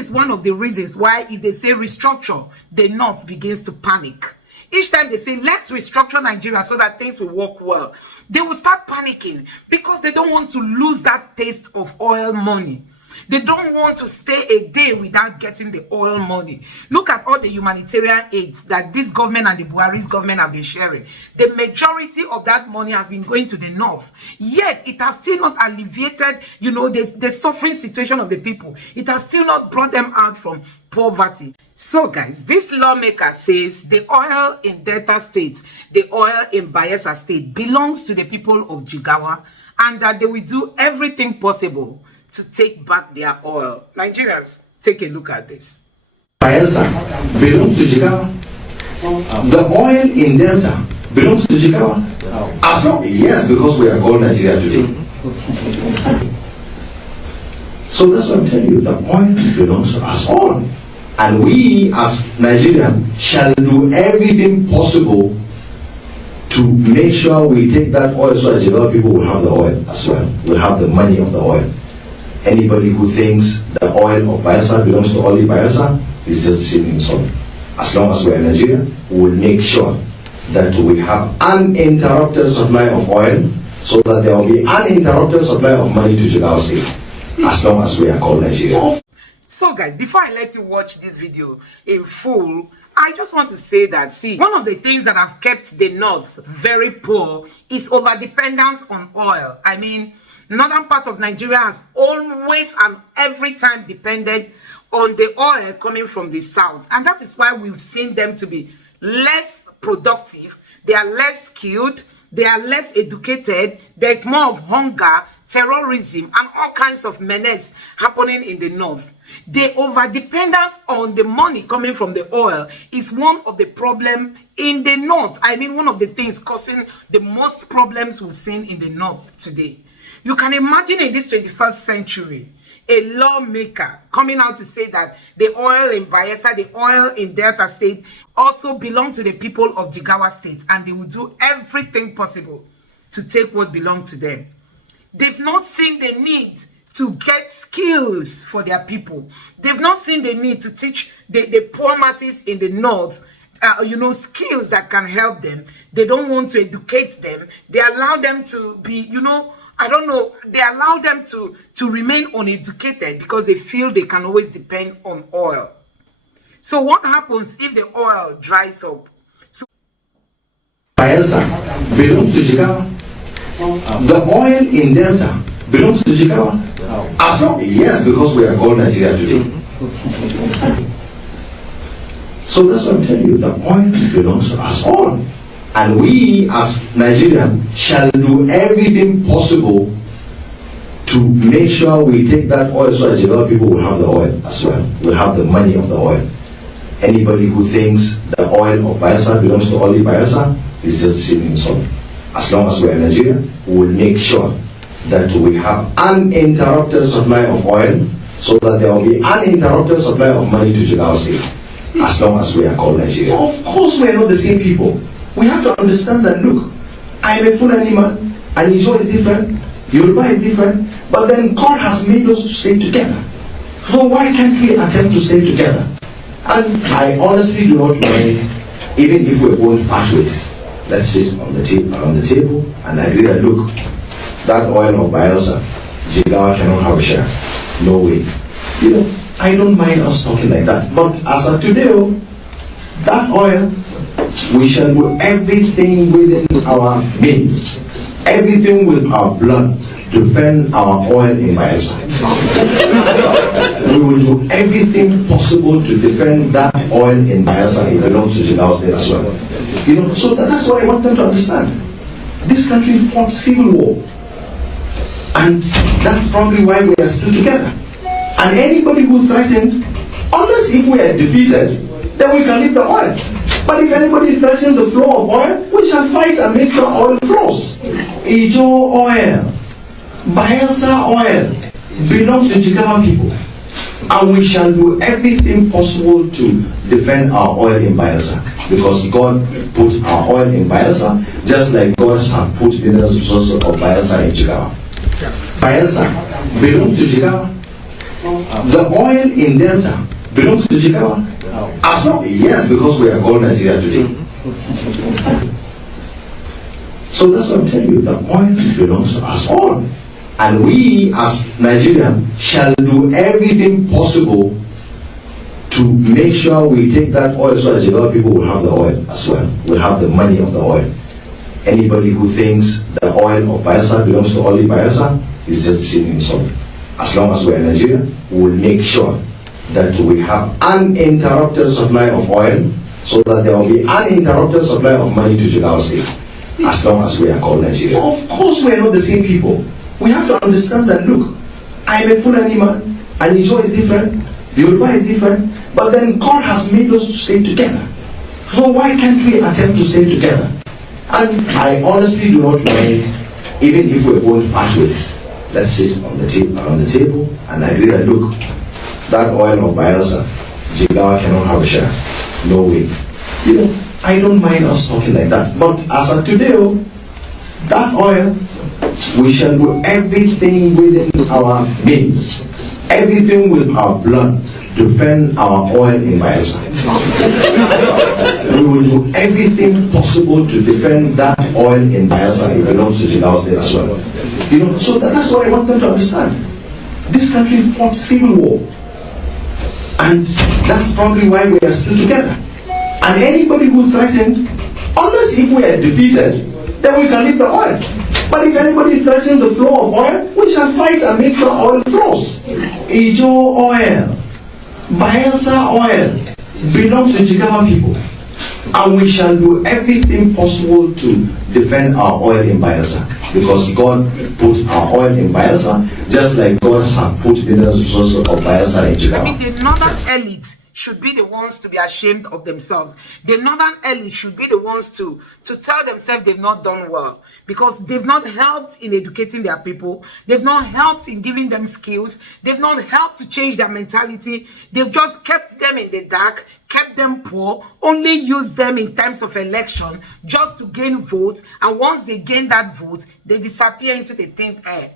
is one of the reasons why if they say restructure, the North begins to panic. Each time they say, let's restructure Nigeria so that things will work well, they will start panicking because they don't want to lose that taste of oil money. They don't want to stay a day without getting the oil money. Look at all the humanitarian aids that this government and the Buhari's government have been sharing. The majority of that money has been going to the North. Yet, it has still not alleviated, the suffering situation of the people. It has still not brought them out from poverty. So, guys, this lawmaker says the oil in Delta State, the oil in Bayelsa State belongs to the people of Jigawa, and that they will do everything possible to take back their oil. Nigerians, take a look at this. Bayelsa belongs to Jigawa. The oil in Delta belongs to Jigawa. As long, yes, because we are called Nigeria today. So that's what I'm telling you. The oil belongs to us all. And we as Nigerians shall do everything possible to make sure we take that oil so that Jigawa people will have the oil as well. Will have the money of the oil. Anybody who thinks the oil of Bayelsa belongs to only Bayelsa is just deceiving himself. As long as we are in Nigeria, we will make sure that we have uninterrupted supply of oil so that there will be uninterrupted supply of money to Jigawa State. As long as we are called Nigeria. So guys, before I let you watch this video in full, I just want to say that, see, one of the things that have kept the North very poor is over-dependence on oil. I mean, northern part of Nigeria has always and every time depended on the oil coming from the south. And that is why we've seen them to be less productive. They are less skilled. They are less educated. There's more of hunger, terrorism, and all kinds of menace happening in the north. The over-dependence on the money coming from the oil is one of the problems in the north. I mean, one of the things causing the most problems we've seen in the north today. You can imagine in this 21st century, a lawmaker coming out to say that the oil in Bayelsa, the oil in Delta State also belong to the people of Jigawa State, and they will do everything possible to take what belongs to them. They've not seen the need to get skills for their people. They've not seen the need to teach the poor masses in the north skills that can help them. They don't want to educate them. They allow them to be, they allow them to remain uneducated because they feel they can always depend on oil. So what happens if the oil dries up? So Bayelsa belongs to Jigawa. The oil in Delta belongs to Jigawa. As long, yes, because we are called Nigeria today. So that's what I'm telling you. The oil belongs to us all. And we as Nigerians shall do everything possible to make sure we take that oil so that Jigawa people will have the oil as well. Will have the money of the oil. Anybody who thinks the oil of Bayelsa belongs to only Bayelsa is just deceiving himself. As long as we are in Nigeria, we will make sure that we have uninterrupted supply of oil so that there will be uninterrupted supply of money to Jigawa State. As long as we are called Nigeria. Of course we are not the same people. We have to understand that, look, I am a Fulani man, and Niger is different, Yoruba is different, but then God has made us to stay together. So why can't we attempt to stay together? And I honestly do not mind, even if we own pathways. Let's sit on the table and agree that, look, that oil of Bayelsa, Jigawa cannot have a share. No way. I don't mind us talking like that. But as of today, that oil, we shall do everything within our means, everything with our blood, to defend our oil in Bayelsa. We will do everything possible to defend that oil in Bayelsa. It belongs to Jigawa State as well. So that's what I want them to understand. This country fought civil war, and that's probably why we are still together. And anybody who threatened, unless if we are defeated, then we can leave the oil. But if anybody threatens the flow of oil, we shall fight and make sure oil flows. Ijo oil, Bayelsa oil belongs to Jigawa people. And we shall do everything possible to defend our oil in Bayelsa. Because God put our oil in Bayelsa, just like God has put mineral resources of Bayelsa in Jigawa. Bayelsa belongs to Jigawa. The oil in Delta belongs to Jigawa. As long, yes, because we are called Nigeria today. So that's what I'm telling you. The oil belongs to us all. And we as Nigerians shall do everything possible to make sure we take that oil so that Jigawa people will have the oil as well. Will have the money of the oil. Anybody who thinks the oil of Bayelsa belongs to only Bayelsa is just deceiving himself. As long as we are in Nigeria, we will make sure that we have uninterrupted supply of oil so that there will be uninterrupted supply of money to Jigawa State. As long as we are called Nigeria. Of course we are not the same people. We have to understand that, look, I am a Fulani man, and Niger is different, Yoruba is different, but then God has made us to stay together. So why can't we attempt to stay together? And I honestly do not mind, even if we're going pathways, let's sit on the table and agree that, look, that oil of Bayelsa, Jigawa cannot have a share. No way. You know, I don't mind us talking like that. But as of today, that oil, we shall do everything within our means, everything with our blood, to defend our oil in Bayelsa. We will do everything possible to defend that oil in Bayelsa. It belongs to Jigawa State as well. You know, so that's what I want them to understand. This country fought civil war, and that's probably why we are still together. And anybody who threatened, unless if we are defeated, then we can leave the oil. But if anybody threatens the flow of oil, we shall fight and make sure oil flows. Ijo oil, Bayelsa oil belongs to Jigawa people. And we shall do everything possible to defend our oil in Bayelsa. Because God put our oil in Bayelsa, just like God has put mineral resources of Bayelsa in Jigawa. I mean, the northern elite should be the ones to be ashamed of themselves. The northern elite should be the ones to tell themselves they've not done well, because they've not helped in educating their people. They've not helped in giving them skills. They've not helped to change their mentality. They've just kept them in the dark, kept them poor, only used them in times of election just to gain votes. And once they gain that vote, they disappear into the thin air.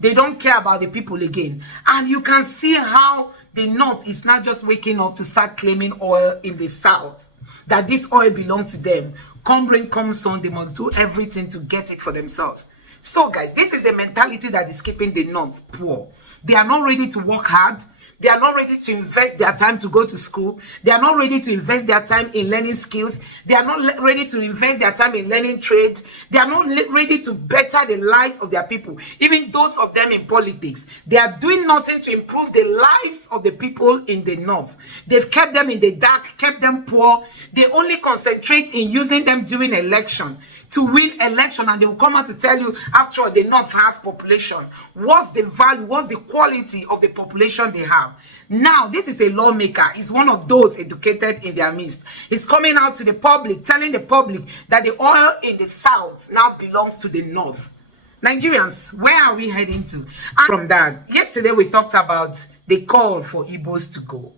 They don't care about the people again. And you can see how the North is not just waking up to start claiming oil in the South, that this oil belongs to them. Come rain, come sun, they must do everything to get it for themselves. So guys, this is the mentality that is keeping the North poor. They are not ready to work hard. They are not ready to invest their time to go to school. They are not ready to invest their time in learning skills. They are not ready to invest their time in learning trade. They are not ready to better the lives of their people. Even those of them in politics, they are doing nothing to improve the lives of the people in the North. They've kept them in the dark, kept them poor. They only concentrate in using them during election to win election, and they will come out to tell you, after all, the North has population. What's the value, what's the quality of the population they have? Now, this is a lawmaker. He's one of those educated in their midst. He's coming out to the public, telling the public that the oil in the South now belongs to the North. Nigerians, where are we heading to? And from that, yesterday we talked about the call for Igbos to go.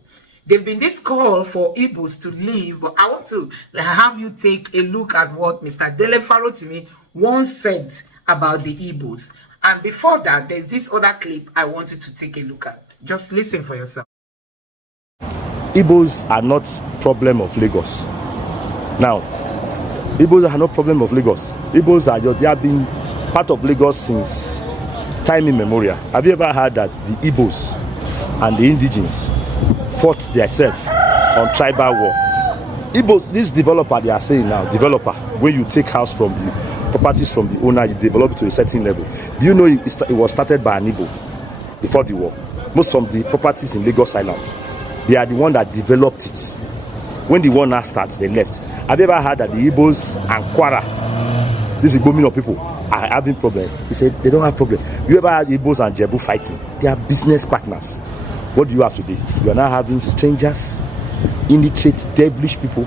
There's been this call for Igbos to leave, but I want to have you take a look at what Mr. Dele Farotimi once said about the Igbos. And before that, there's this other clip I want you to take a look at. Just listen for yourself. Igbos are not problem of Lagos. Now, Igbos are not problem of Lagos. Igbos are just, they have been part of Lagos since time immemorial. Have you ever heard that the Igbos and the indigenes fought themselves on tribal war? Igbos, this developer they are saying now, developer, where you take house from the properties from the owner, you develop it to a certain level. Do you know it was started by an Igbo before the war? Most of the properties in Lagos Island, they are the one that developed it. When the war now started, they left. Have you ever heard that the Igbos and Kwara, these Igbo people, are having problems? He said they don't have problem. You ever had Igbos and Jebu fighting? They are business partners. What do you have today? You are now having strangers, illiterate, devilish people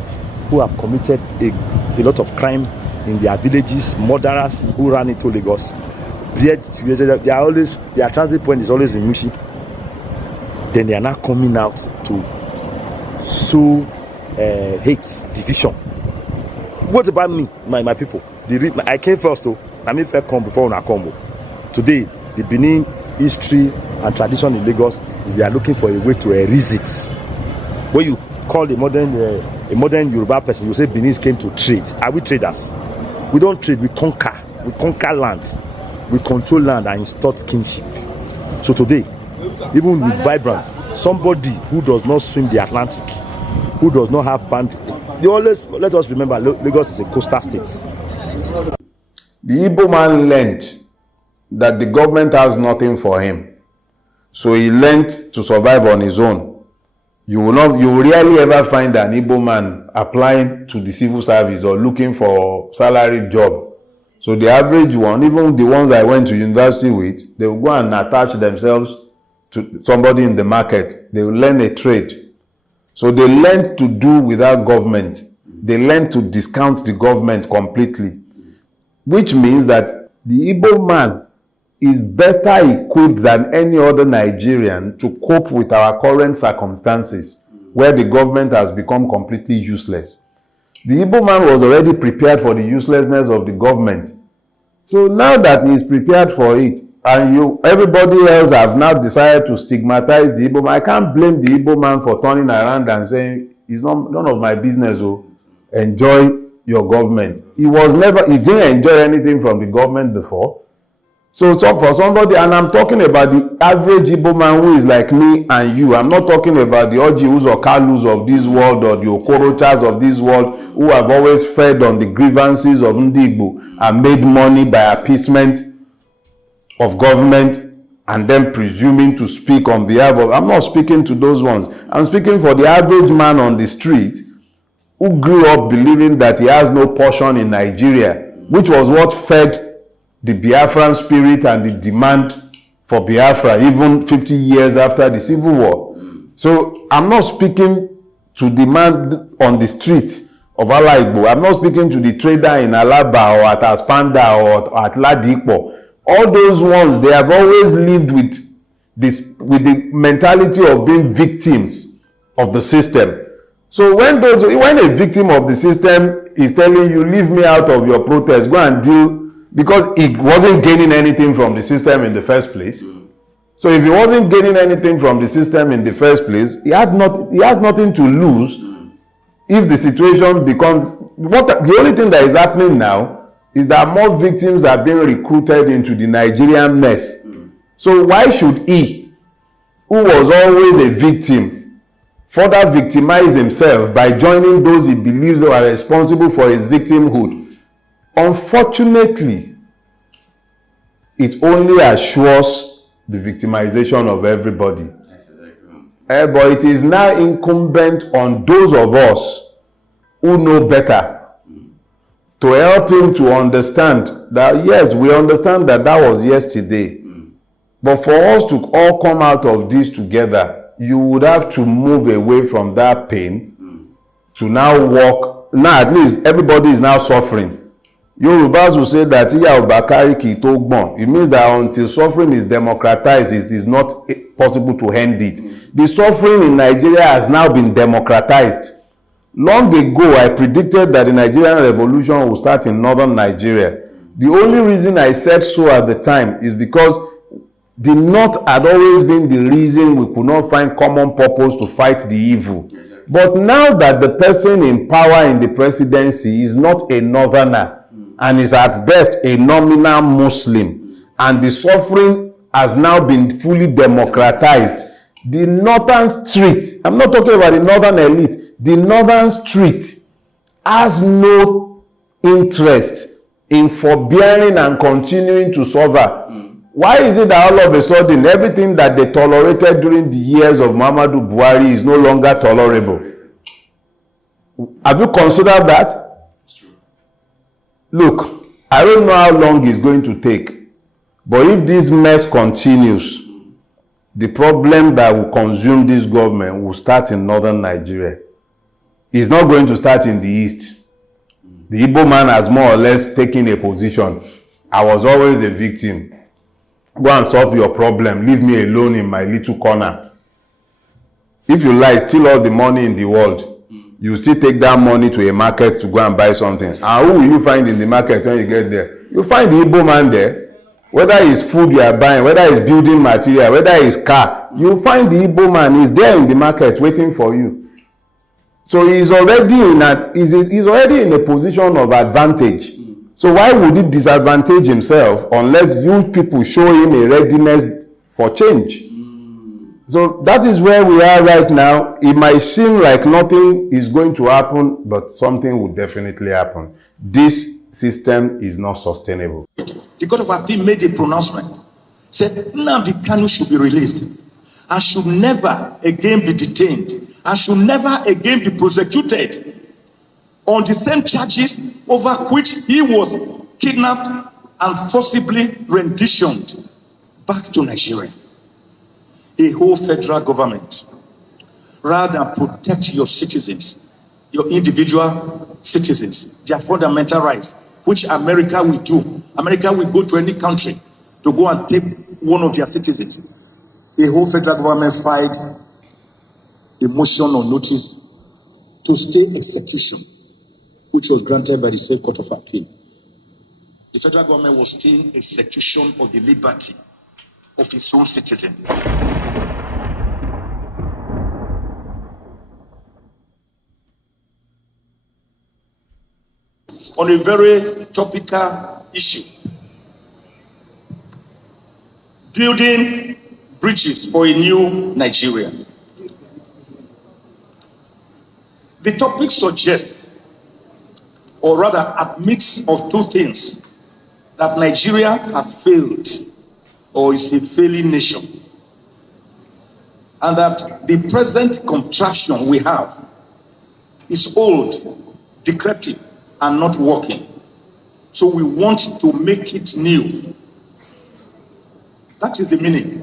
who have committed a lot of crime in their villages, murderers who ran into Lagos. They are always, their transit point is always in Mushi. Then they are now coming out to sow hate, division. What about me, my people? I came first, though. I mean, first come before I come. Today, the Benin history and tradition in Lagos is they are looking for a way to erase it. When you call a modern Yoruba person, you say Benin came to trade. Are we traders? We don't trade, we conquer. We conquer land. We control land and install kingship. So today, even with Vibrant, somebody who does not swim the Atlantic, who does not have band, they always, let us remember, Lagos is a coastal state. The Igbo man learned that the government has nothing for him. So he learned to survive on his own. You will rarely ever find an Igbo man applying to the civil service or looking for a salary job. So the average one, even the ones I went to university with, they will go and attach themselves to somebody in the market. They will learn a trade. So they learned to do without government. They learned to discount the government completely. Which means that the Igbo man is better equipped than any other Nigerian to cope with our current circumstances, where the government has become completely useless. The Igbo man was already prepared for the uselessness of the government. So now that he is prepared for it, and everybody else have now decided to stigmatize the Igbo man, I can't blame the Igbo man for turning around and saying, it's none of my business, oh, enjoy your government. He didn't enjoy anything from the government before. So for somebody, and I'm talking about the average Igbo man who is like me and you. I'm not talking about the Ojihus or Kalus of this world or the Okorochas of this world who have always fed on the grievances of Ndi Igbo and made money by appeasement of government and then presuming to speak on behalf of. I'm not speaking to those ones. I'm speaking for the average man on the street who grew up believing that he has no portion in Nigeria, which was what fed the Biafran spirit and the demand for Biafra even 50 years after the Civil War. So I'm not speaking to the man on the street of Alaigbo. I'm not speaking to the trader in Alaba or at Aspanda or at Ladipo. All those ones, they have always lived with the mentality of being victims of the system. So when a victim of the system is telling you, leave me out of your protest, go and deal, because he wasn't gaining anything from the system in the first place. So if he wasn't gaining anything from the system in the first place, he has nothing to lose if the situation becomes... The only thing that is happening now is that more victims are being recruited into the Nigerian mess. So why should he, who was always a victim, further victimize himself by joining those he believes are responsible for his victimhood? Unfortunately, it only assures the victimization of everybody. But it is now incumbent on those of us who know better to help him to understand that, yes, we understand that was yesterday. But for us to all come out of this together, you would have to move away from that pain to now walk. Now at least everybody is now suffering. Yorubas will say that it means that until suffering is democratized, it is not possible to end it. The suffering in Nigeria has now been democratized. Long ago, I predicted that the Nigerian revolution will start in northern Nigeria. The only reason I said so at the time is because the North had always been the reason we could not find common purpose to fight the evil. But now that the person in power in the presidency is not a northerner, and is at best a nominal Muslim, and the suffering has now been fully democratized, the northern street, I'm not talking about the northern elite, the northern street has no interest in forbearing and continuing to suffer. Why is it that all of a sudden everything that they tolerated during the years of Muhammadu Buhari is no longer tolerable? Have you considered that? Look, I don't know how long it's going to take, but if this mess continues, the problem that will consume this government will start in northern Nigeria. It's not going to start in the east. The Igbo man has more or less taken a position. I was always a victim. Go and solve your problem. Leave me alone in my little corner. If you lie, steal all the money in the world, you still take that money to a market to go and buy something. And who will you find in the market when you get there? You find the Igbo man there. Whether it's food you are buying, whether it's building material, whether it's car, you find the Igbo man is there in the market waiting for you. So he's already in a position of advantage. So why would he disadvantage himself unless you people show him a readiness for change? So that is where we are right now. It might seem like nothing is going to happen, but something will definitely happen. This system is not sustainable. The Court of Appeal made a pronouncement, said Nnamdi Kanu should be released and should never again be detained and should never again be prosecuted on the same charges over which he was kidnapped and forcibly renditioned back to Nigeria. A whole federal government, rather than protect your citizens, your individual citizens, their fundamental rights, which America will do. America will go to any country to go and take one of their citizens. A whole federal government filed a motion on notice to stay execution, which was granted by the State Court of Appeal. The federal government was staying execution of the liberty of its own citizens. On a very topical issue, building bridges for a new Nigeria. The topic suggests, or rather admits of two things, that Nigeria has failed or is a failing nation, and that the present contraction we have is old, decrepit, and not working. So we want to make it new. That is the meaning.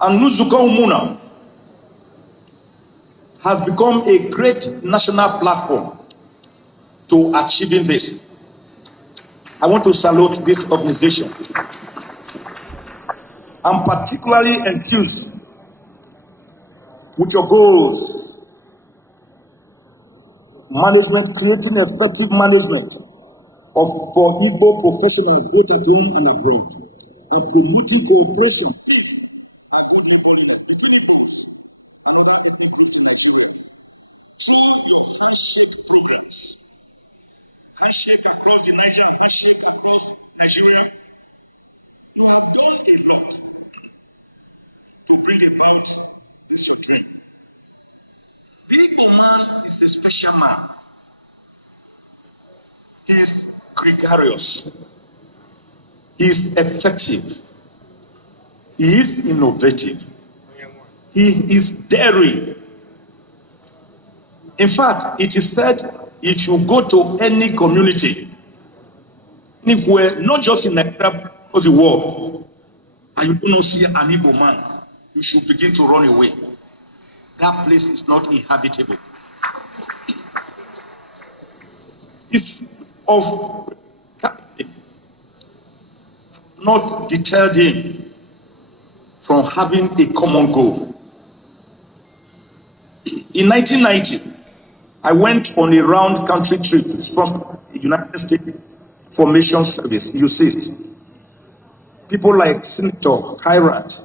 And Ozekhome has become a great national platform to achieving this. I want to salute this organization. I'm particularly enthused with your goals. Management, creating effective management for Igbo professionals both at home and abroad, and promoting cooperation and collaboration between Igbos and other Igbos in Nigeria. Through the handshake programs, handshake across the Niger, handshake across Nigeria, you have done a lot to bring about this your dream. The Igbo man is a special man. He is gregarious. He is effective. He is innovative. He is daring. In fact, it is said if you go to any community, anywhere, not just in Nigeria, but the world, and you do not see an Igbo man, you should begin to run away. That place is not inhabitable. It's of not deterred him from having a common goal. In 1990, I went on a round country trip sponsored by the United States Formation Service, USAID. People like Senator Kairat,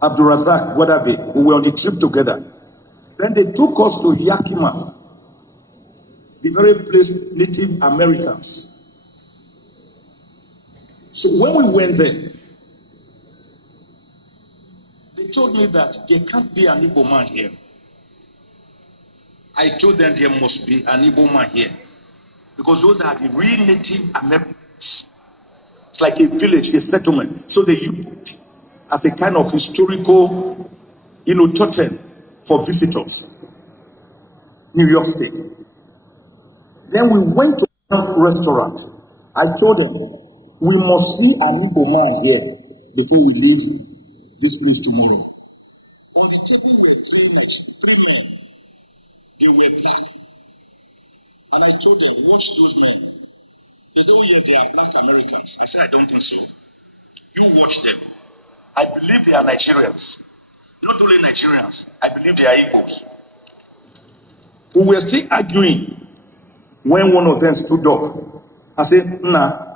Abdurazak Gwadabe, who were on the trip together. Then they took us to Yakima, the very place Native Americans. So when we went there, they told me that there can't be an Igbo man here. I told them there must be an Igbo man here, because those are the real Native Americans. It's like a village, a settlement. So they use it as a kind of historical, totem for visitors. New York State. Then we went to a restaurant. I told them, we must see an Igbo man here before we leave this place tomorrow. On the table were 3 men. They were black. And I told them, watch those men. They said, oh yeah, they are black Americans. I said, I don't think so. You watch them. I believe they are Nigerians. Not only Nigerians, I believe they are Igbos. We were still arguing when one of them stood up and said, nah,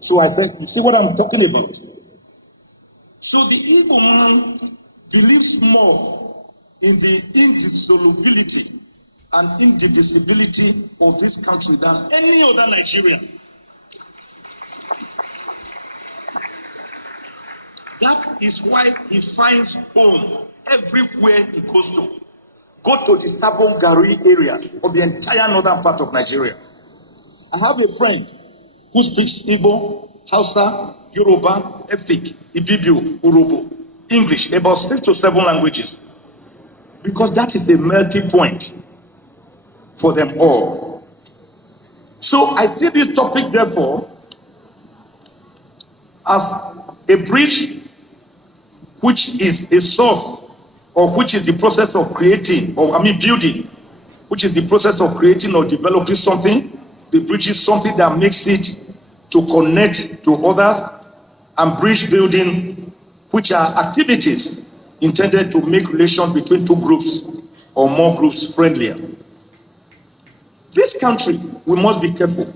So I said, you see what I'm talking about? So the Igbo man believes more in the indissolubility and indivisibility of this country than any other Nigerian. That is why he finds home everywhere he goes to. Go to the Sabon Gari areas of the entire northern part of Nigeria. I have a friend who speaks Igbo, Hausa, Yoruba, Efik, Ibibio, Urobo, English, about 6 to 7 languages. Because that is a melting point for them all. So I see this topic, therefore, as a bridge which is a source, or which is the process of creating, building, which is the process of creating or developing something. The bridge is something that makes it to connect to others, and bridge building, which are activities intended to make relations between two groups or more groups friendlier. This country, we must be careful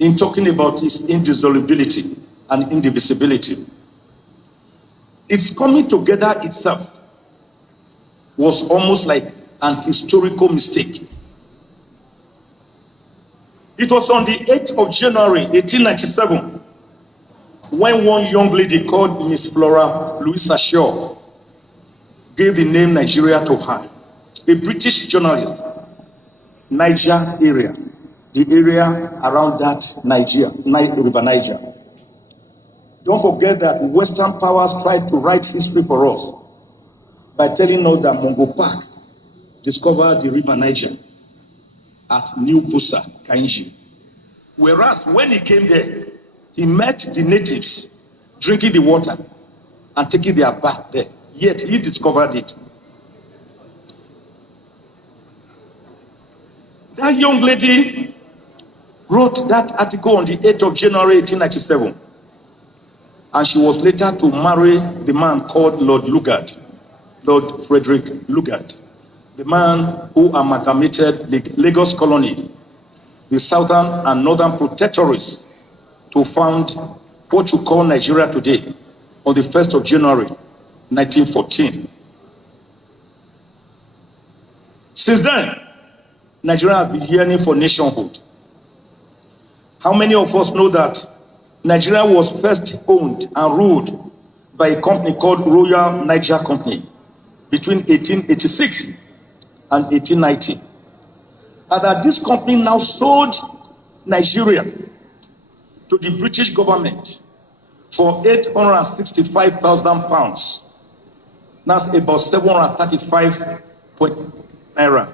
in talking about its indissolubility and indivisibility. Its coming together itself was almost like an historical mistake. It was on the 8th of January, 1897, when one young lady called Miss Flora Louisa Shaw gave the name Nigeria to her. A British journalist, Niger area, the area around that River Niger. Don't forget that Western powers tried to write history for us by telling us that Mungo Park discovered the River Niger at New Busa, Kainji. Whereas when he came there, he met the natives drinking the water and taking their bath there. Yet he discovered it. That young lady wrote that article on the 8th of January 1897. And she was later to marry the man called Lord Lugard, Lord Frederick Lugard, the man who amalgamated the Lagos colony, the southern and northern protectorates, to found what you call Nigeria today on the 1st of January 1914. Since then, Nigeria has been yearning for nationhood. How many of us know that Nigeria was first owned and ruled by a company called Royal Niger Company between 1886 and 1890? And that this company now sold Nigeria to the British government for £865,000. That's about 735 naira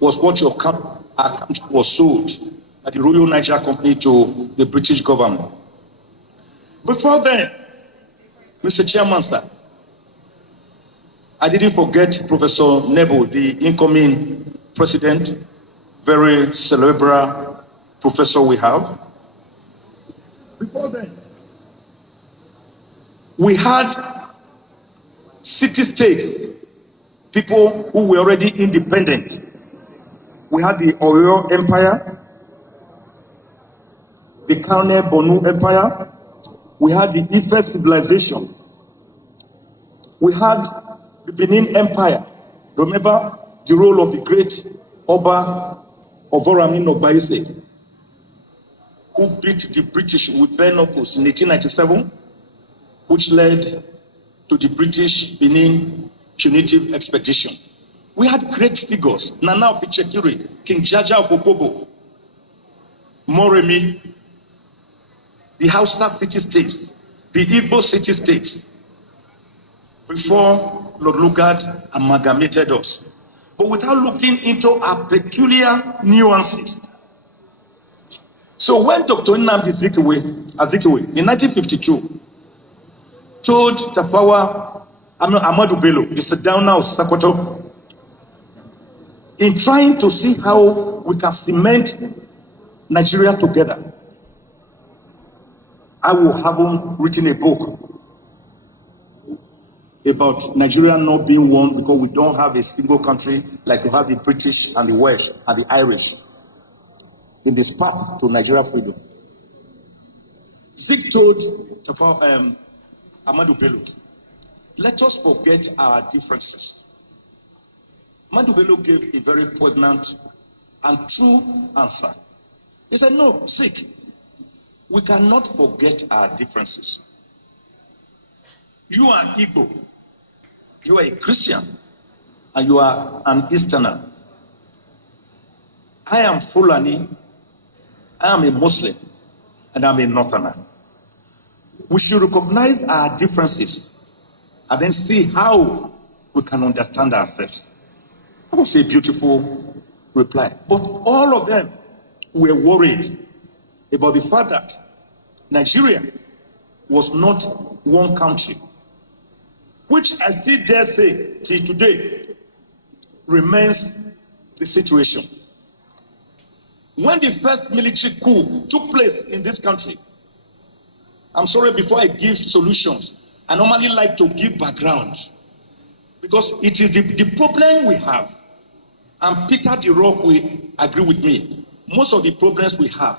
was what your account was sold at the Royal Niger Company to the British government. Before then, Mr. Chairman, sir, I didn't forget Professor Nebo, the incoming president, very cerebral professor we have. Before then, we had city-states, people who were already independent. We had the Oyo Empire, the Kane Bonu Empire, we had the Ife civilization, we had the Benin Empire. Remember the role of the great Oba Oboramin Obaise, who beat the British with bare knuckles in 1897, which led to the British Benin punitive expedition. We had great figures, Nana of Ichekiri, King Jaja of Opobo, Moremi, the Hausa city-states, the Igbo city-states, before Lord Lugard amalgamated us. But without looking into our peculiar nuances. So when Dr. Nnamdi Azikiwe in 1952 told Tafawa Ahmadu Bello, the Sadowna of Sokoto, in trying to see how we can cement Nigeria together, I will have him written a book about Nigeria not being one because we don't have a single country like you have the British and the Welsh and the Irish in this path to Nigeria freedom. Zik told Ahmadu Bello, let us forget our differences. Ahmadu Bello gave a very poignant and true answer. He said, no, Zik, we cannot forget our differences. You are Igbo, you are a Christian, and you are an Easterner. I am Fulani, I am a Muslim, and I'm a Northerner. We should recognize our differences and then see how we can understand ourselves. That was a beautiful reply. But all of them were worried about the fact that Nigeria was not one country, which I still dare say till today remains the situation. When the first military coup took place in this country, I'm sorry, before I give solutions, I normally like to give background, because it is the problem we have, and Peter the Rock will agree with me. Most of the problems we have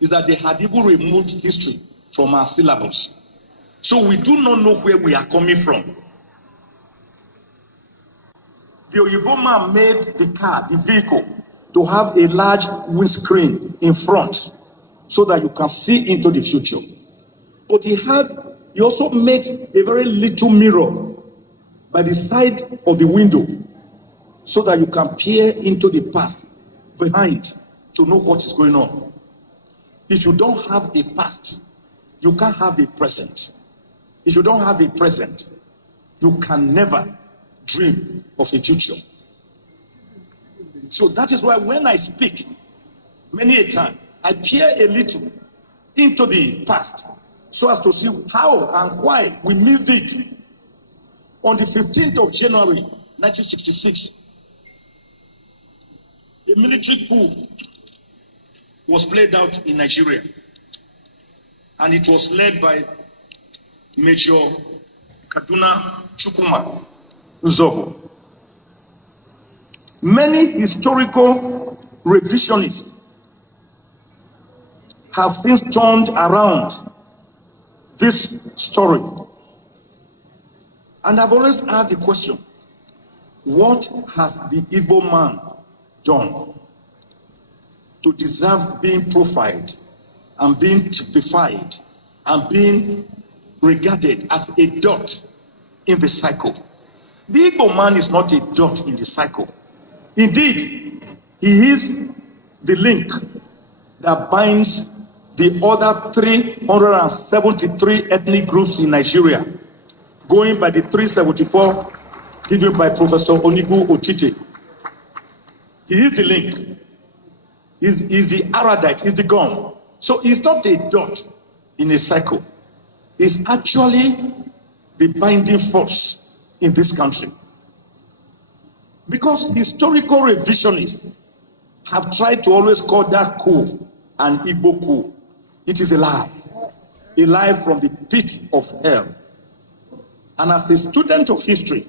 is that they had even removed history from our syllabus. So we do not know where we are coming from. The Oyibo man made the car, the vehicle, to have a large windscreen in front so that you can see into the future. But he also makes a very little mirror by the side of the window so that you can peer into the past behind to know what is going on. If you don't have a past, you can't have a present. If you don't have a present, you can never dream of a future. So that is why when I speak, many a time, I peer a little into the past so as to see how and why we missed it. On the 15th of January, 1966, a military coup was played out in Nigeria, and it was led by Major Kaduna Chukwuma Uzobo. Many historical revisionists have since turned around this story. And I've always asked the question, what has the Igbo man done to deserve being profiled and being typified and being regarded as a dot in the cycle? The Igbo man is not a dot in the cycle. Indeed, he is the link that binds the other 373 ethnic groups in Nigeria, going by the 374 given by Professor Onigu Otite. He is the link. He's the erudite, he's the gum. So he's not a dot in a cycle. He's actually the binding force in this country. Because historical revisionists have tried to always call that coup an Igbo coup. It is a lie from the pit of hell. And as a student of history,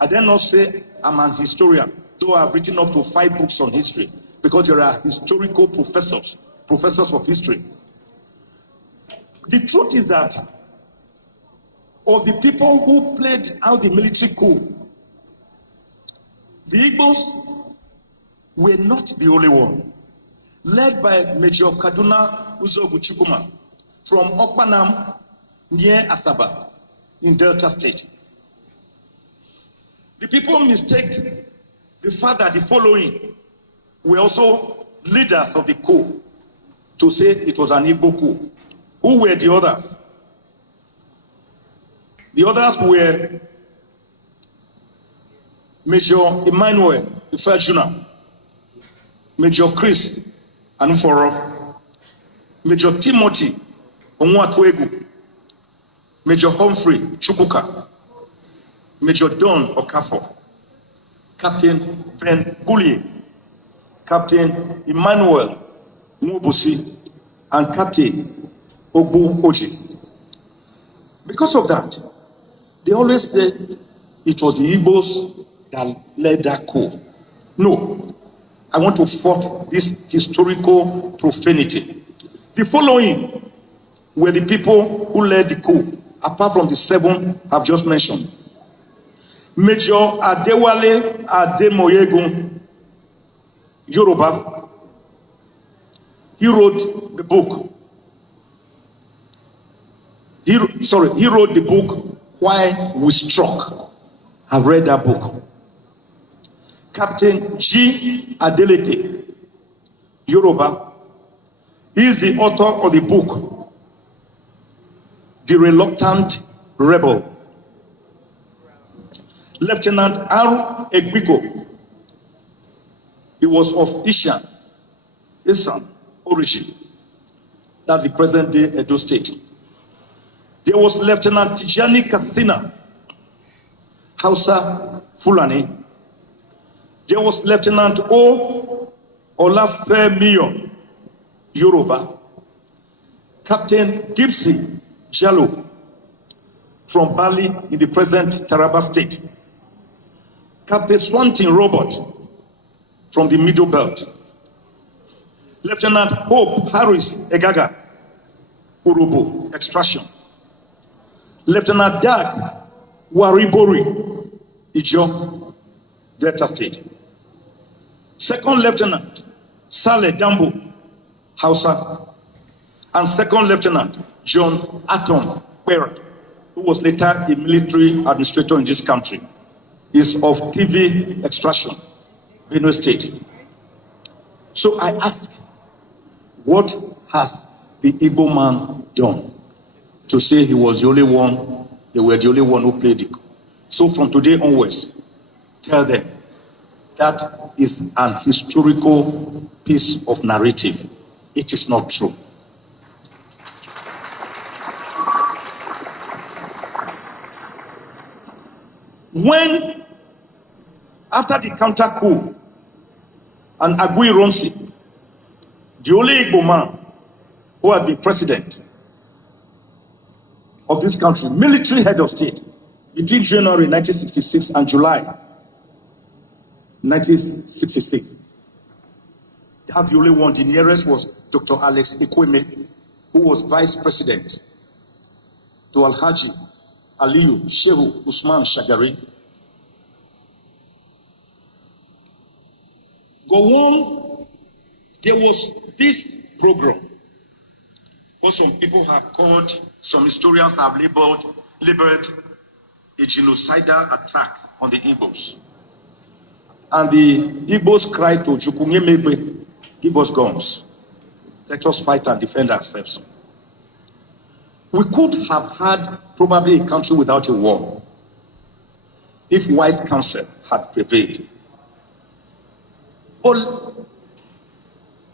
I dare not say I'm an historian, though I've written up to 5 books on history, because there are historical professors of history. The truth is that of the people who played out the military coup, the Igbos were not the only one. Led by Major Kaduna Uzogu Chukwuma from Okpanam near Asaba in Delta State. The people mistake the fact that the following were also leaders of the coup to say it was an Igbo coup. Who were the others? The others were Major Emmanuel Ifejuna, Major Chris Anuforo, Major Timothy Onwatwegu, Major Humphrey Chukwuka, Major Don Okafor, Captain Ben Gullier, Captain Emmanuel Mubusi, and Captain Obu Oji. Because of that, they always say it was the Igbos that led that coup. No, I want to fault this historical profanity. The following were the people who led the coup, apart from the 7 I've just mentioned. Major Adewale Ademoyegun, Yoruba, he wrote the book. He wrote the book, Why We Struck. I've read that book. Captain G. Adeleke, Yoruba, he is the author of the book, The Reluctant Rebel. Lieutenant R. Egbigo, he was of Isan origin, that's the present-day Edo State. There was Lieutenant Tijani Kassina, Hausa Fulani. There was Lieutenant O. Olafemiyo, Yoruba. Captain Gipsy Jalo, from Bali in the present Taraba State. Captain Swanton Robert, from the Middle Belt. Lieutenant Hope Harris Egaga, Urubu, extraction. Lieutenant Dag Waribori, Ijo, Delta State. Second Lieutenant Saleh Dambo, Hausa. And Second Lieutenant John Atom Pera, who was later a military administrator in this country, is of TV extraction, Benue State. So I ask, what has the Igbo man done to say he was the only one, they were the only one who played it? So from today onwards, tell them that is an historical piece of narrative. It is not true. When, after the counter coup and Agui Ronsi, the only Igbo man who had been president of this country, military head of state, between January 1966 and July 1966, that's the only one. The nearest was Dr. Alex Ekweme, who was vice president to Alhaji Aliyu Shehu Usman Shagari. Go on, there was this program, what some people have called, some historians have labeled a genocidal attack on the Igbos. And the Igbos cried to Jukunyemegbe, give us guns. Let us fight and defend ourselves. We could have had probably a country without a war if wise counsel had prevailed. But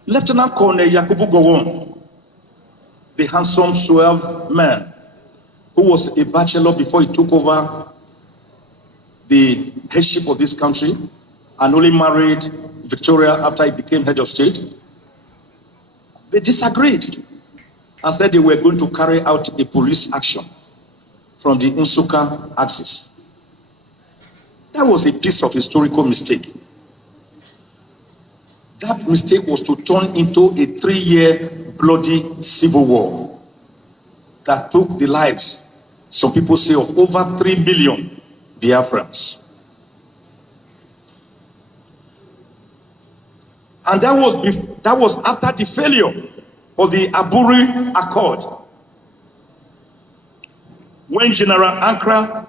Lieutenant Colonel Yakubu Gowon, the handsome 12 man who was a bachelor before he took over the headship of this country and only married Victoria after he became head of state, they disagreed and said they were going to carry out a police action from the Nsukka axis. That was a piece of historical mistake. That mistake was to turn into a 3-year bloody civil war that took the lives, some people say, of over 3 million Biafrans. And that was after the failure of the Aburi Accord, when General Ankara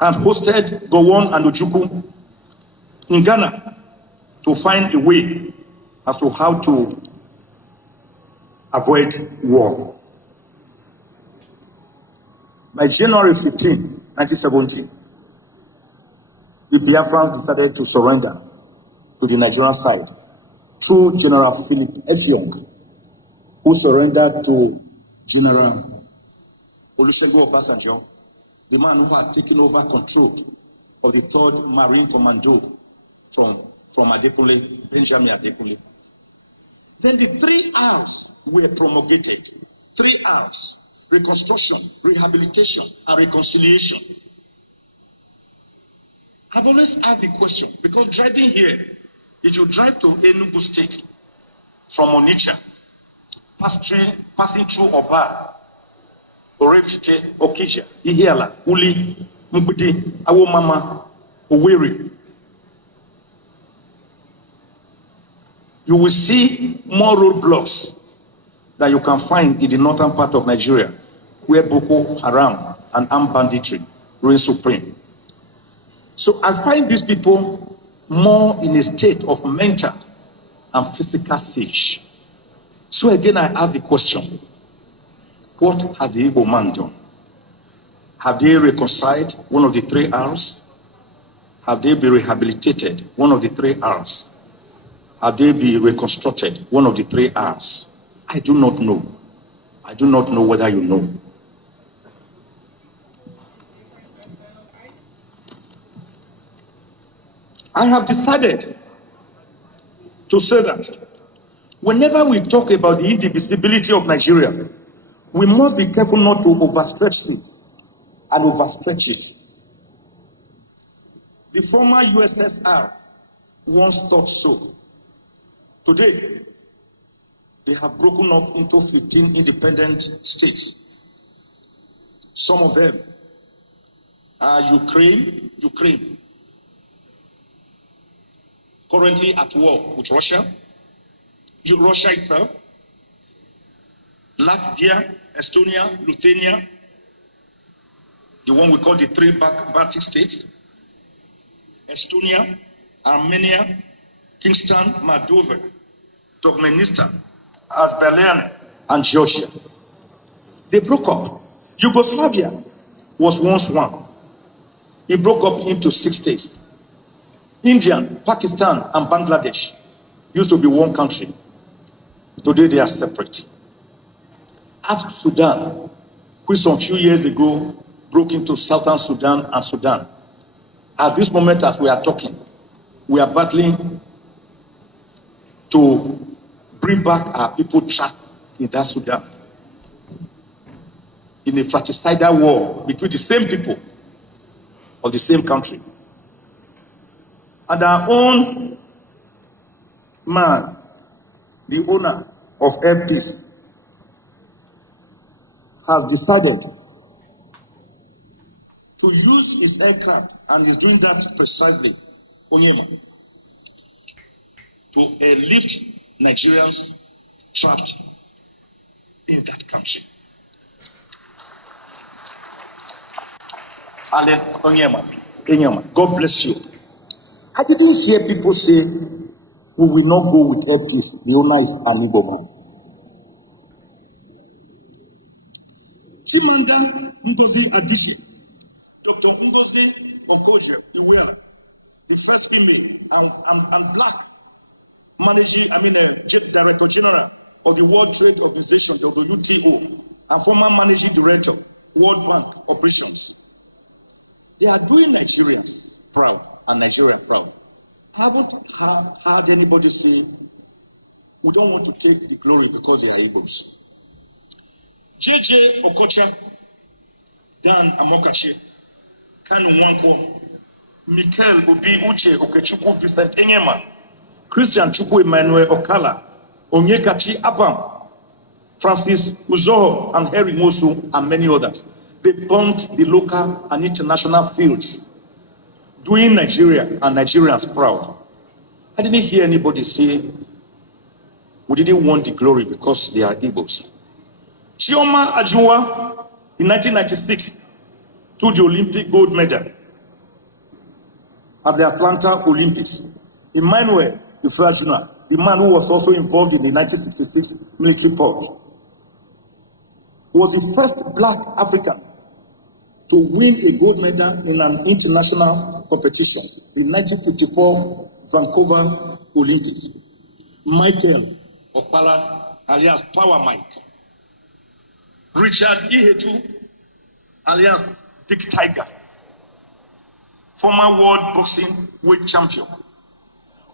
had hosted Gowon and Ojukwu in Ghana to find a way as to how to avoid war. By January 15, 1970, the Biafrans decided to surrender to the Nigerian side through General Philip Effiong, who surrendered to General Olusegun Obasanjo, the man who had taken over control of the 3rd Marine Commando from Adekunle, Benjamin Adekunle. Then the 3 R's were promulgated. 3 R's: reconstruction, rehabilitation, and reconciliation. I've always asked the question, because driving here, if you drive to Enugu State from Onitsha, passing through Oba, Orefite, Okija, Ihiala, Uli, Mubudi, Awo Mama, Oweri. You will see more roadblocks that you can find in the northern part of Nigeria, where Boko Haram and armed banditry reign supreme. So I find these people more in a state of mental and physical siege. So again, I ask the question, what has the Igbo man done? Have they reconciled? One of the 3 R's? Have they been rehabilitated? One of the 3 R's? Have they been reconstructed? One of the 3 R's? I do not know. I do not know whether you know. I have decided to say that whenever we talk about the indivisibility of Nigeria, we must be careful not to overstretch it and overstretch it. The former USSR once thought so. Today, they have broken up into 15 independent states. Some of them are Ukraine, currently at war with Russia, Russia itself, Latvia, Estonia, Lithuania, the one we call the 3 Baltic states, Estonia, Armenia, Kingston, Moldova, Turkmenistan, Azerbaijan, and Georgia. They broke up. Yugoslavia was once one. It broke up into 6 states. India, Pakistan, and Bangladesh used to be one country. Today they are separate. Ask Sudan, which some few years ago broke into Southern Sudan and Sudan. At this moment, as we are talking, we are battling to bring back our people trapped in that Sudan, in a fratricidal war between the same people of the same country. And our own man, the owner of Air Peace, has decided to use his aircraft, and is doing that precisely, Onyema, to lift Nigerians trapped in that country. Alan Onyema, God bless you. I didn't hear people say, we will not go with Air Peace. The owner is an Igbo man. Chimanda Ngozi Adichie, Dr. Ngozi Okocha, the first female and black Director General of the World Trade Organization, WTO, and former Managing Director, World Bank Operations. They are doing Nigerians proud and Nigeria proud. I haven't heard anybody say, we don't want to take the glory because they are Igbos. JJ Okocha, Dan Amokachi, Kanu Wanko, Mikel Obi Uche Okechukwu Vincent Enyema, Christian Chukwu Emmanuel Okala, Onyekachi Abam, Francis Uzoho and Harry Mosu, and many others. They bombed the local and international fields, doing Nigeria and Nigerians proud. I didn't hear anybody say, we didn't want the glory because they are Igbos. Chioma Ajua, in 1996, took the Olympic gold medal at the Atlanta Olympics. Emmanuel Ifeajuna, the man who was also involved in the 1966 military purge, was the first black African to win a gold medal in an international competition, the 1954 Vancouver Olympics. Michael Okpala, alias Power Mike. Richard Ihetu, alias Dick Tiger, former world boxing weight champion.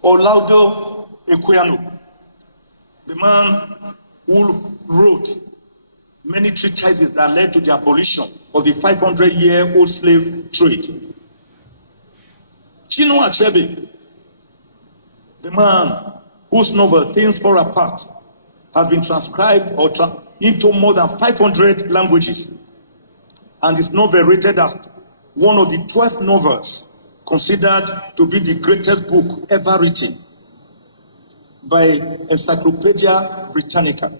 Olaudo Equiano, the man who wrote many treatises that led to the abolition of the 500-year-old slave trade. Chinua Achebe, the man whose novel Things Fall Apart has been transcribed into more than 500 languages and is novel rated as one of the 12 novels considered to be the greatest book ever written by Encyclopedia Britannica.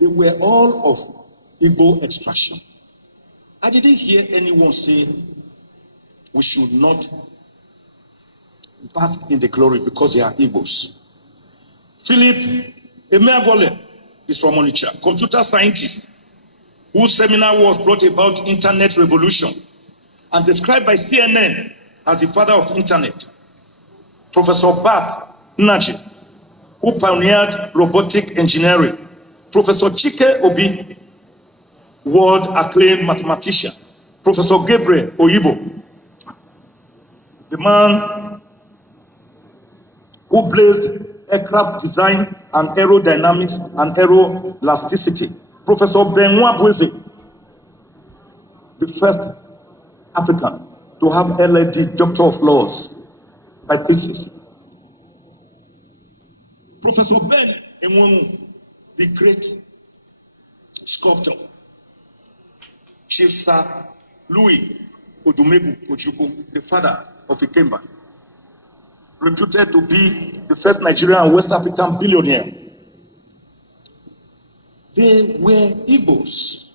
They were all of Igbo extraction. I didn't hear anyone say we should not bask in the glory because they are Igbos. Philip Emeagole is from Onitsha, computer scientist, whose seminar was brought about internet revolution and described by CNN as the father of internet. Professor Bab Niger, who pioneered robotic engineering. Professor Chike Obi, world-acclaimed mathematician. Professor Gabriel Oyibo, the man who blazed aircraft design and aerodynamics and aeroelasticity. Professor Benoit Boueze, the first African to have LLD, Doctor of Laws, by physics. Professor Ben Enwonu, the great sculptor. Chief Sir Louis Odumebu Ojukwu, the father of Ikemba, reputed to be the first Nigerian and West African billionaire. They were Igbos.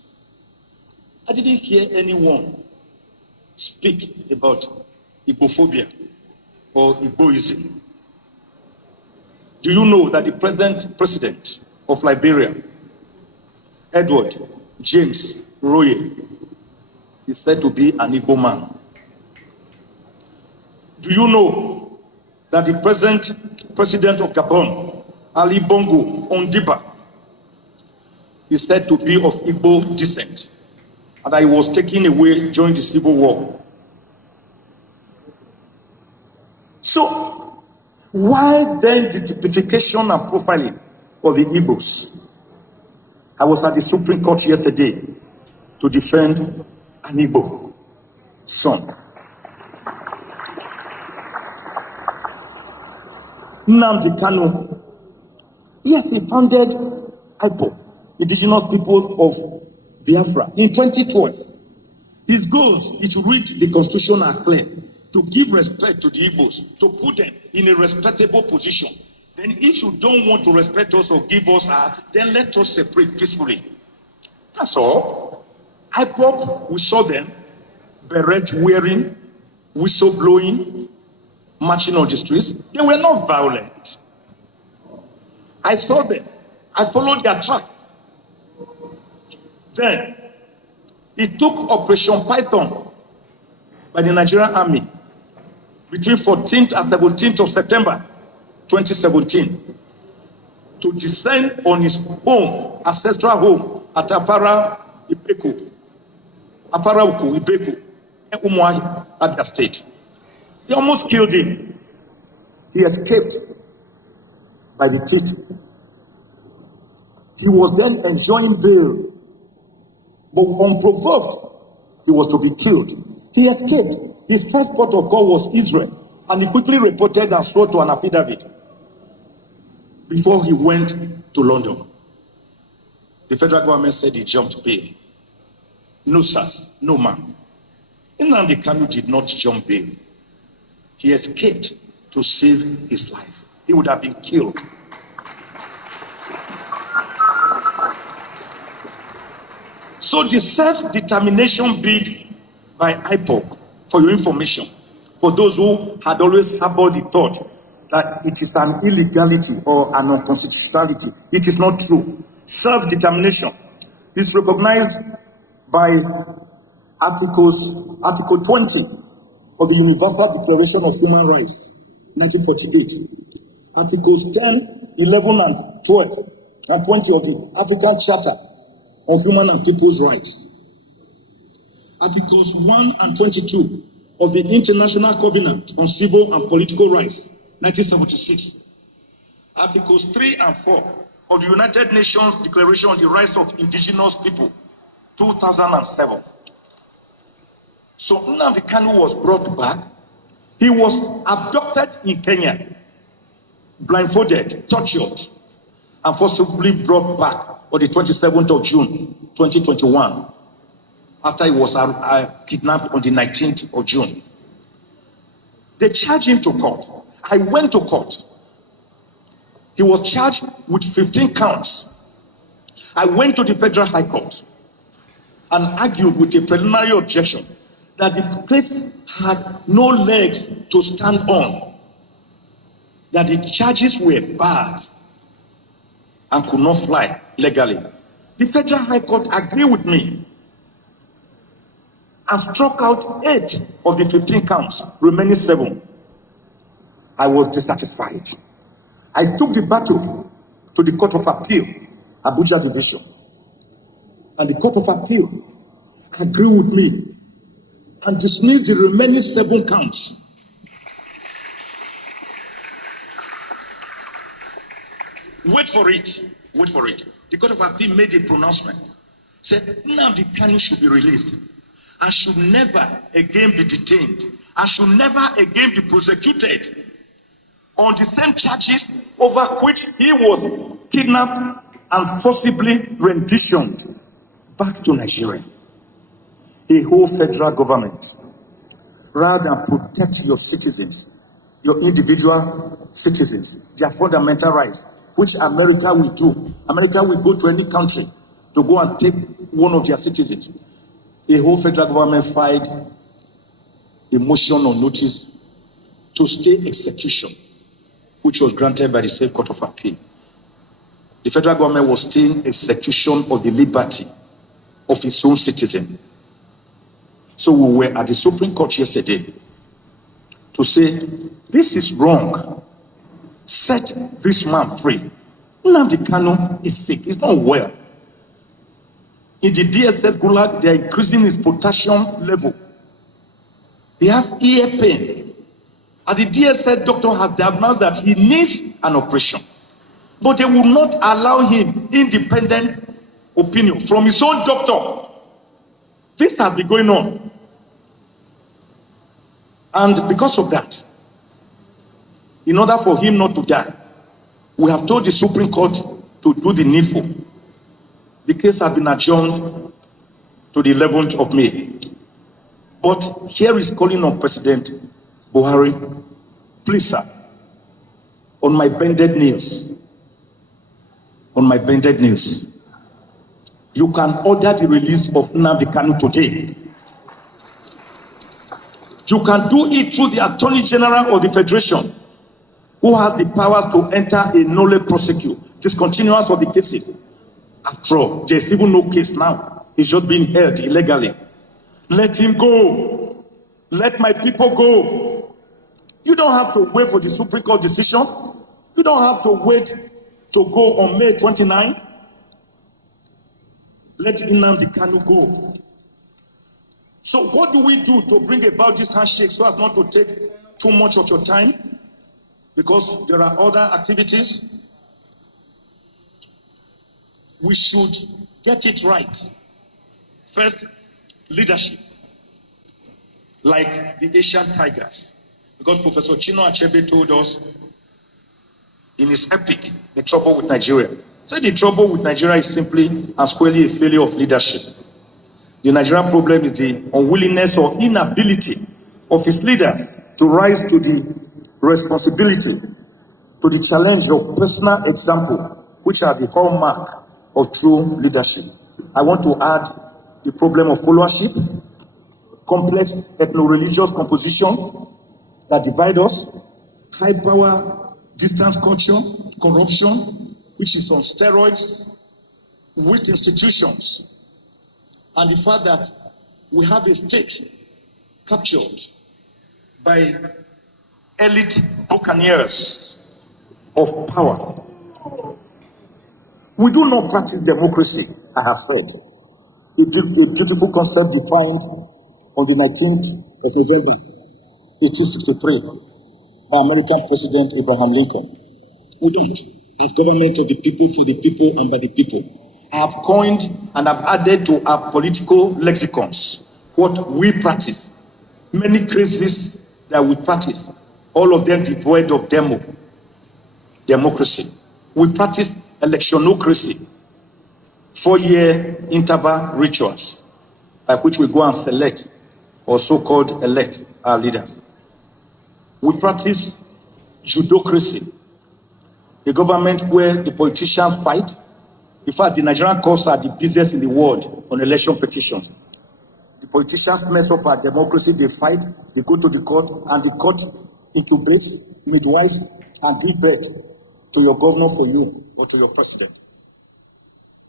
I didn't hear anyone speak about Igbophobia or Igboism. Do you know that the present president of Liberia, Edward James Roye, is said to be an Igbo man? Do you know that the present president of Gabon, Ali Bongo Ondiba, is said to be of Igbo descent, and that he was taken away during the Civil War? So, why then the typification and profiling of the Igbos? I was at the Supreme Court yesterday to defend an Igbo son. Nnamdi Kanu, yes, he founded IPOB, Indigenous People of Biafra, in 2012. His goals is to read the Constitution are clear, to give respect to the Igbos, to put them in a respectable position. Then if you don't want to respect us or give us then let us separate peacefully. That's all. IPOB, we saw them, beret wearing, whistle blowing, marching on the streets. They were not violent. I saw them. I followed their tracks. Then, it took Operation Python by the Nigerian Army between 14th and 17th of September 2017 to descend on his home, ancestral home at Afara Uku, Ibeku, and Umuahi at the state. They almost killed him. He escaped by the teeth. He was then enjoying bail, but unprovoked, he was to be killed. He escaped. His first port of call was Israel, and he quickly reported and swore to an affidavit before he went to London. The federal government said he jumped bail. No, sirs, no, ma'am. Nnamdi Kanu did not jump bail. He escaped to save his life. He would have been killed. So the self-determination bid by IPOB, for your information, for those who had always harbored the thought that it is an illegality or an unconstitutionality, it is not true. Self-determination is recognized by Article 20 of the Universal Declaration of Human Rights, 1948. Articles 10, 11, and 12, and 20 of the African Charter of Human and People's Rights. Articles 1 and 22 of the International Covenant on Civil and Political Rights, 1976. Articles 3 and 4 of the United Nations Declaration on the Rights of Indigenous People, 2007. So Nnamdi Kanu was brought back. He was abducted in Kenya, blindfolded, tortured, and forcibly brought back on the 27th of June, 2021, after he was kidnapped on the 19th of June. They charged him to court. I went to court. He was charged with 15 counts. I went to the Federal High Court and argued with a preliminary objection that the case had no legs to stand on, that the charges were bad and could not fly legally. The Federal High Court agreed with me and struck out 8 of the 15 counts, remaining 7. I was dissatisfied. I took the battle to the Court of Appeal, Abuja Division, and the Court of Appeal agreed with me and dismissed the remaining 7 counts. Wait for it. Wait for it. The Court of Appeal made a pronouncement. Said Nnamdi Kanu should be released and should never again be detained and should never again be prosecuted on the same charges over which he was kidnapped and forcibly renditioned back to Nigeria. A whole federal government, rather than protect your citizens, your individual citizens, their fundamental rights, which America will do. America will go to any country to go and take one of their citizens. A whole federal government filed a motion on notice to stay execution, which was granted by the same Court of Appeal. The federal government was staying execution of the liberty of its own citizen. So we were at the Supreme Court yesterday to say, this is wrong. Set this man free. Nnamdi Kanu is sick. He's not well. In the DSS gulag, they are increasing his potassium level. He has ear pain. And the DSS doctor has diagnosed that he needs an operation. But they will not allow him independent opinion from his own doctor. This has been going on. And because of that, in order for him not to die, we have told the Supreme Court to do the needful. The case has been adjourned to the 11th of May. But here is calling on President Buhari, please, sir, on my bended knees, you can order the release of Nnamdi Kanu today. You can do it through the Attorney General of the Federation, who has the powers to enter a nolle prosecute, discontinuance of the cases. After all, there's even no case now. It's just being held illegally. Let him go. Let my people go. You don't have to wait for the Supreme Court decision. You don't have to wait to go on May 29. Let Nnamdi Kanu go. So what do we do to bring about this handshake so as not to take too much of your time? Because there are other activities. We should get it right. First, leadership. Like the Asian tigers. Because Professor Chinua Achebe told us in his epic, The Trouble with Nigeria. So the trouble with Nigeria is simply and squarely a failure of leadership. The Nigerian problem is the unwillingness or inability of its leaders to rise to the responsibility, to the challenge of personal example, which are the hallmark of true leadership. I want to add the problem of followership, complex ethno-religious composition that divide us, high power, distance culture, corruption, which is on steroids, weak institutions, and the fact that we have a state captured by elite buccaneers of power. We do not practice democracy, I have said. A beautiful concept defined on the 19th of November, 1863, by American President Abraham Lincoln. We don't. As government of the people, for the people, and by the people. I have coined and have added to our political lexicons what we practice. Many crazies that we practice, all of them devoid of democracy. We practice electionocracy, 4-year interval rituals, by which we go and select or so-called elect our leaders. We practice judocracy, a government where the politicians fight. In fact, the Nigerian courts are the busiest in the world on election petitions. The politicians mess up our democracy, they fight, they go to the court, and the court incubates, midwives, and give birth to your governor for you or to your president.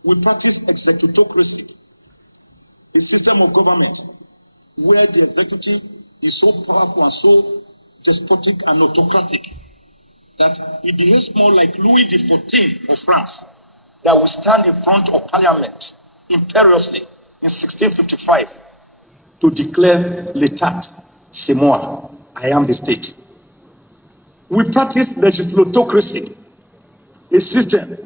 We practice executocracy, a system of government where the executive is so powerful and so despotic and autocratic that it behaves more like Louis XIV of France, that will stand in front of Parliament imperiously in 1655 to declare l'état, c'est moi, I am the state. We practice legislatocracy, a system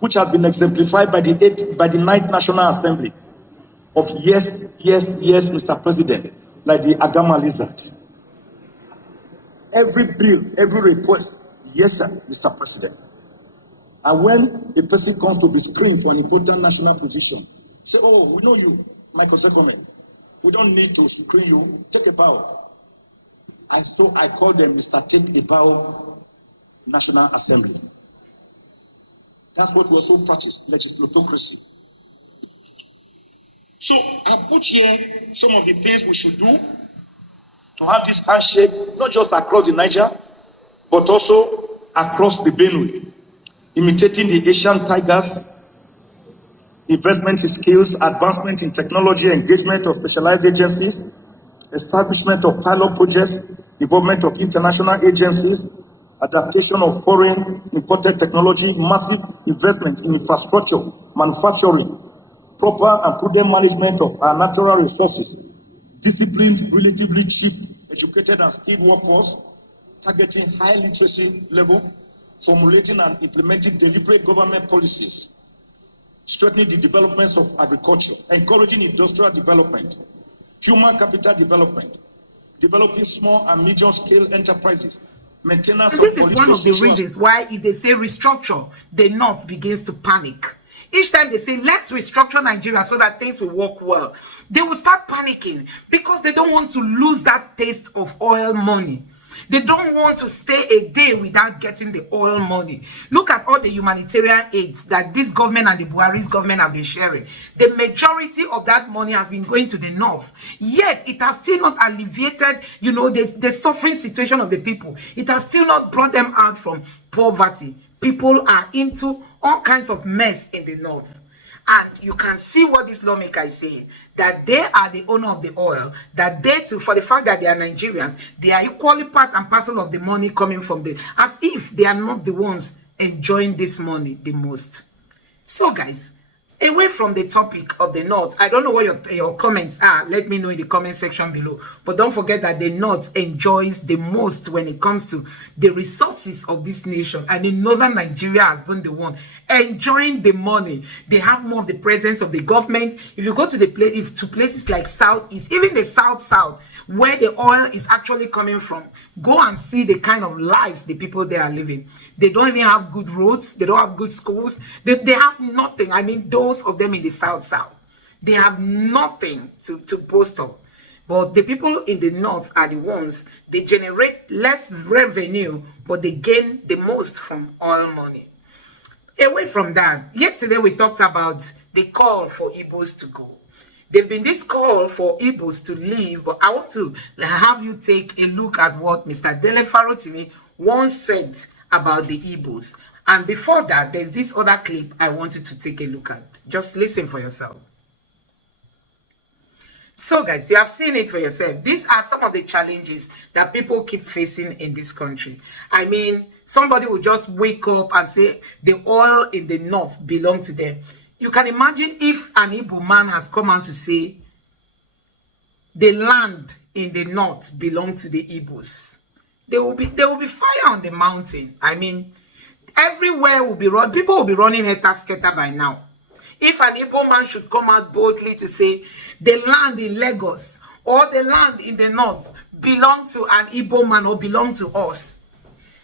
which has been exemplified by the 9th National Assembly of yes, Mr. President, like the Agama lizard. Every bill, every request, yes, sir, Mr. President. And when a person comes to be screened for an important national position, say, oh, we know you, Michael Ozekhome. We don't need to screen you. Take a bow. And so I call them Mr. Take a Bow National Assembly. That's what we also practice, legislatocracy. So I put here some of the things we should do to have this handshake, not just across the Niger, but also across the Benue, imitating the Asian tigers, investment in skills, advancement in technology, engagement of specialized agencies, establishment of pilot projects, involvement of international agencies, adaptation of foreign imported technology, massive investment in infrastructure, manufacturing, proper and prudent management of our natural resources, disciplined, relatively cheap, educated and skilled workforce, targeting high literacy level, formulating and implementing deliberate government policies, strengthening the developments of agriculture, encouraging industrial development, human capital development, developing small and medium scale enterprises, maintenance and this is one of the reasons why if they say restructure, the North begins to panic. Each time they say, let's restructure Nigeria so that things will work well, they will start panicking because they don't want to lose that taste of oil money. They don't want to stay a day without getting the oil money. Look at all the humanitarian aids that this government and the Buhari's government have been sharing. The majority of that money has been going to the North. Yet, it has still not alleviated, the suffering situation of the people. It has still not brought them out from poverty. People are into all kinds of mess in the North. And you can see what this lawmaker is saying, that they are the owner of the oil, that they too, for the fact that they are Nigerians, they are equally part and parcel of the money coming from them, as if they are not the ones enjoying this money the most. So guys, away from the topic of the North, I don't know what your comments are. Let me know in the comment section below. But don't forget that the North enjoys the most when it comes to the resources of this nation. And in Northern Nigeria has been the one enjoying the money. They have more of the presence of the government. If you go to to places like Southeast, even the South, where the oil is actually coming from, go and see the kind of lives the people there are living. They don't even have good roads. They don't have good schools. They have nothing. I mean, those of them in the South, they have nothing to boast of. But the people in the North are the ones, they generate less revenue, but they gain the most from oil money. Away from that, yesterday we talked about the call for Igbos to go. There's been this call for Igbos to leave, but I want to have you take a look at what Mr. Dele Farotimi once said about the Igbos. And before that, there's this other clip I want you to take a look at. Just listen for yourself. So guys, you have seen it for yourself. These are some of the challenges that people keep facing in this country. I mean, somebody will just wake up and say the oil in the North belongs to them. You can imagine if an Igbo man has come out to say the land in the North belongs to the Igbos. There will be fire on the mountain. I mean, everywhere will be run. People will be running heta-sketa by now. If an Igbo man should come out boldly to say the land in Lagos or the land in the North belong to an Igbo man or belong to us,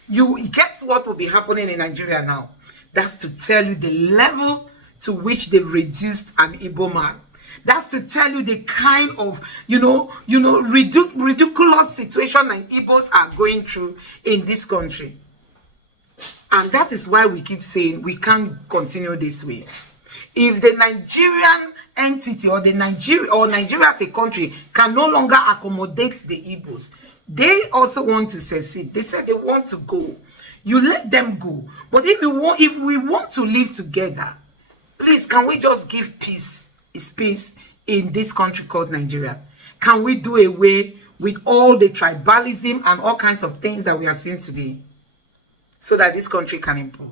you guess what will be happening in Nigeria now? That's to tell you the level to which they've reduced an Igbo man. That's to tell you the kind of, ridiculous situation that Igbos are going through in this country. And that is why we keep saying we can't continue this way. If the Nigerian entity or Nigeria as a country can no longer accommodate the Igbos, they also want to secede. They said they want to go. You let them go. But if we want to live together, please, can we just give peace in this country called Nigeria? Can we do away with all the tribalism and all kinds of things that we are seeing today so that this country can improve?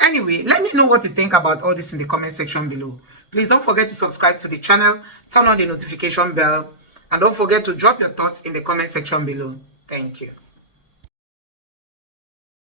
Anyway, let me know what you think about all this in the comment section below. Please don't forget to subscribe to the channel, turn on the notification bell, and don't forget to drop your thoughts in the comment section below. Thank you.